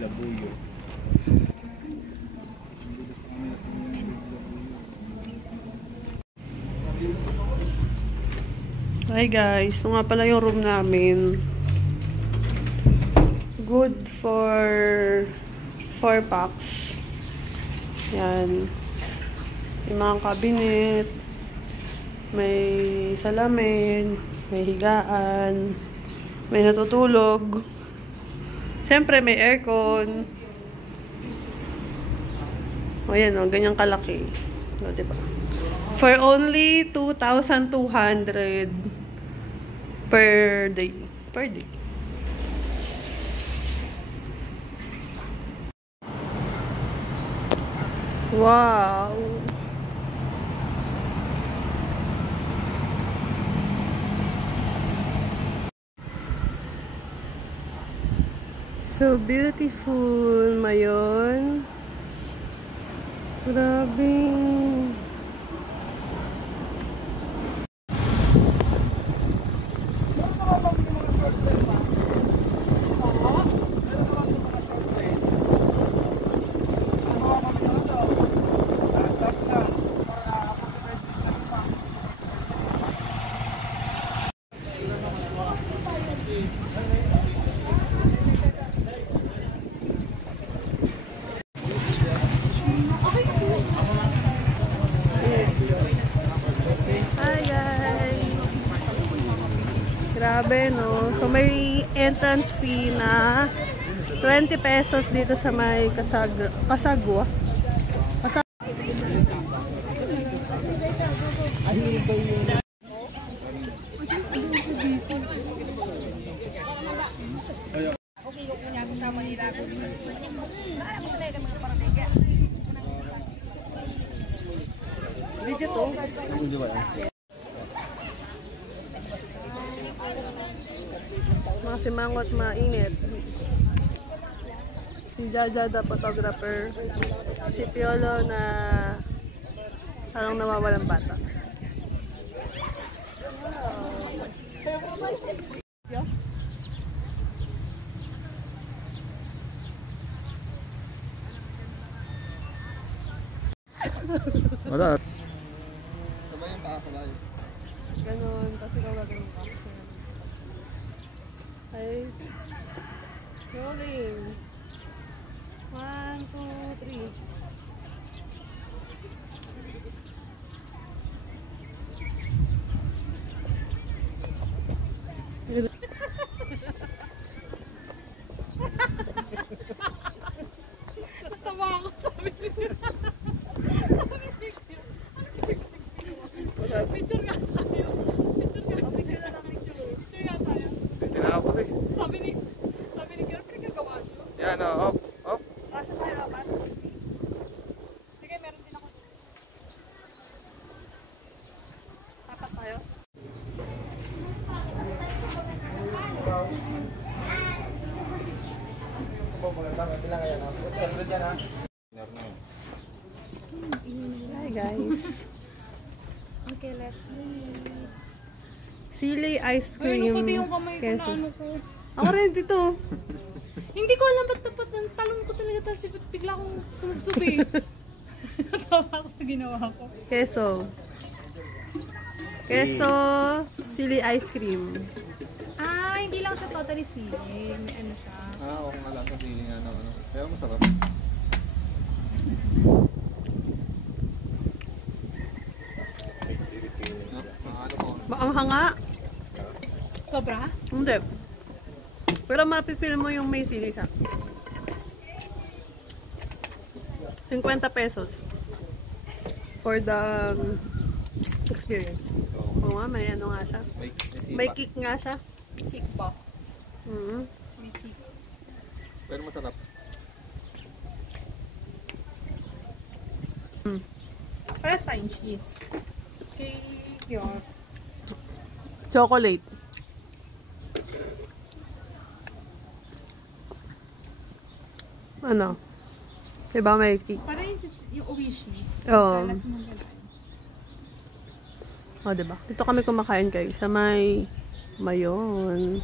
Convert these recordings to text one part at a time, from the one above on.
Labuyo. Hi guys, so nga pala yung room namin. Good for 4 packs. Yan. May mga cabinet, may salamin, may higaan, may natutulog. Siyempre may aircon. O yan o, ganyang kalaki. O, diba? For only 2,200 per day. Per day. Wow! So beautiful, Mayon. Grabing. Grabe, no? So, may entrance fee na 20 pesos dito sa may Kasagwa. Video to? Mga simangot, mainit. Si Jaja, the photographer. Si Piolo na parang nawawalang bata. Wala. Sabay yung pakakabay. Ganon, kasi ikaw gagawin pa. Ay, rolling. 1, 2, 3. Natawa ako, sabi niya. Picture nga tayo. Picture nga tayo. Tinaka ko si. Sabi ni girlfriend gagawa niyo. Yan o, op, op. Kasya tayo, apat. Sige, meron din ako. Apat tayo. Hi guys. Okay, let's eat. Sili ice Ay, cream. ano pati yung kamay ko na queso. ano ko. Ako rin dito. Hindi ko alam ba't dapat ng talon ko talaga tapos bigla akong sumubsubi. Natawa ako sa ginawa ko. Queso. Queso, sili ice cream. Ah, hindi lang siya totally sili. May ano siya. Ah, oo nga lang sa feeling ano. Pero masarap. Ang hanga. Sobra? Hindi. Pero mapipil mo yung may sili siya. 50 pesos. For the experience. Oo nga, may ano nga siya. May kick nga siya. Kick ba? May kick. Pero masarap. Pares tayong cheese. Okay, yun. Chocolate. Ano? Diba may kick? Parang yung Oishi. Oo. Alas mo gano'n. O, diba? Dito kami kumakain guys. Sa may Mayon.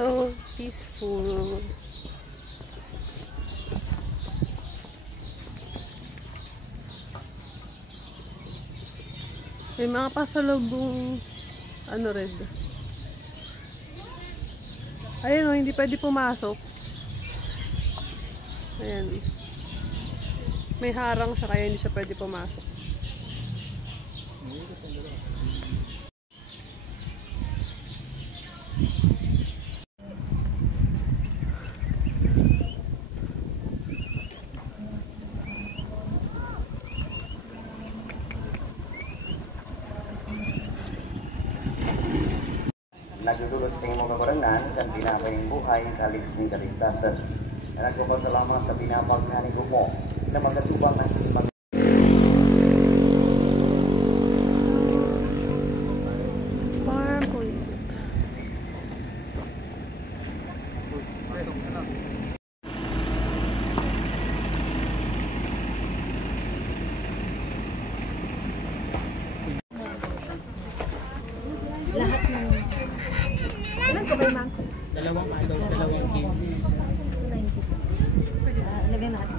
So peaceful. May mga pasalubong ano red. Ayun o, hindi pwede pumasok. Ayan. May harang siya kaya hindi siya pwede pumasok. Nagdudulot sa iyong mga kabarangan kan pinapayang buhay sa alis ng kaligtasan. Na nagpapasalamat sa pinapag na ni mo na magkatubang ng inyong Farm point. Lahat ng... Ilan ka ba yung mangko? Dalawang game. Lagyan natin.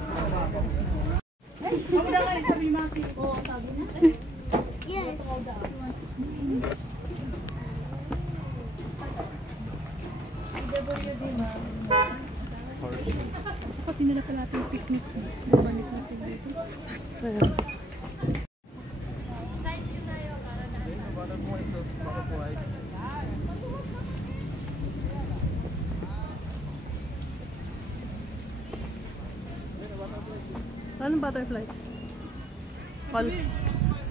Ako na nga rin sabi yung mangko. Oo, sabi na. Yes. IWD, ma'am. Kapag pinala pala natin yung picnic. Balik natin dito. Ayan. Anong butterfly?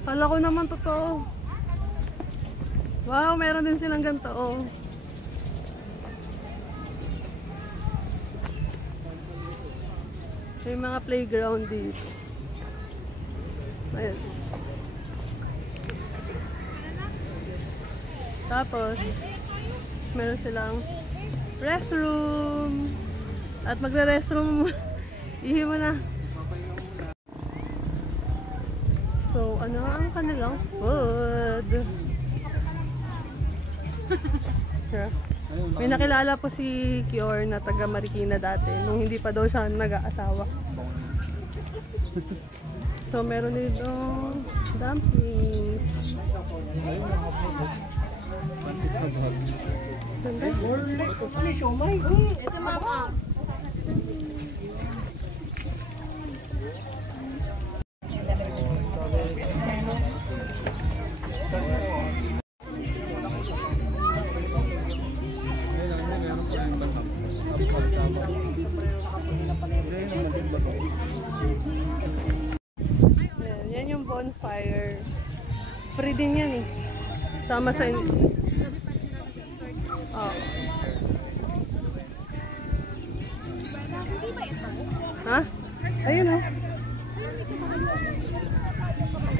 Kala ko naman totoo. Wow, meron din silang ganito. Oh. May mga playground dito. Ayan. Tapos, meron silang restroom. At magre-restroom, ihi mo na. So, ano ang kanilang food? Yeah. May nakilala po si Kior na taga Marikina dati nung hindi pa daw siya nag-aasawa. So, meron dito dumplings. Ganda. Ito, mama. Yan yung bonfire. Free din yan eh. Sama sa oh. Ha? Ayun oh.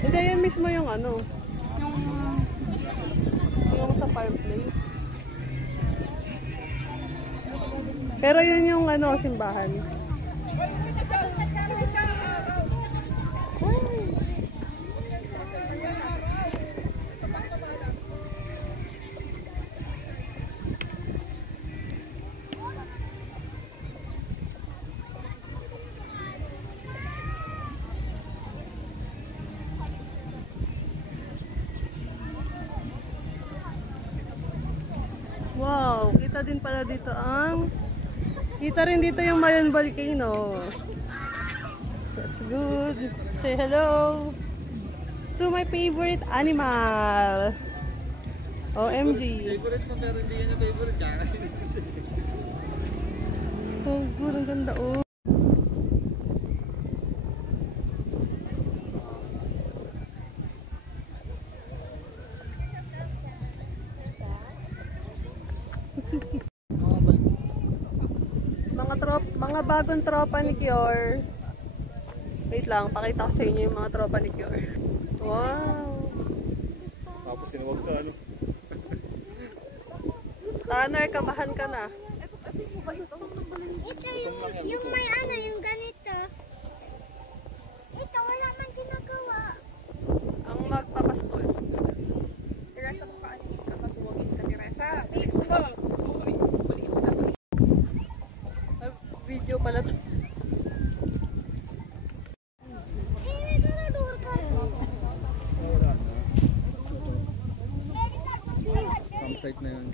Hindi, yan mismo yung ano. Yung sa fireplace. Pero yun yung ano, simbahan. Wow, kita din pala dito kita rin dito yung Mayon Volcano. That's good. Say hello to my favorite animal. OMG. Favorite ko pero hindi niya favorite. Kakainin ko siya. So good, ang ganda oh. Mga bagong tropa ni Kior. Wait lang, pakita ko sa inyo yung mga tropa ni Kior. Wow! Tapos sinuwag ka ano. Tanner, kabahan ka na. Ito yung may ano, yung ganito. Ito, wala man ginagawa. Ang magpapastol. Teresa, mukhaan ka, masuwagin ka, Teresa. Let's go! Uy, balik ka. pala to. Campsite na yun.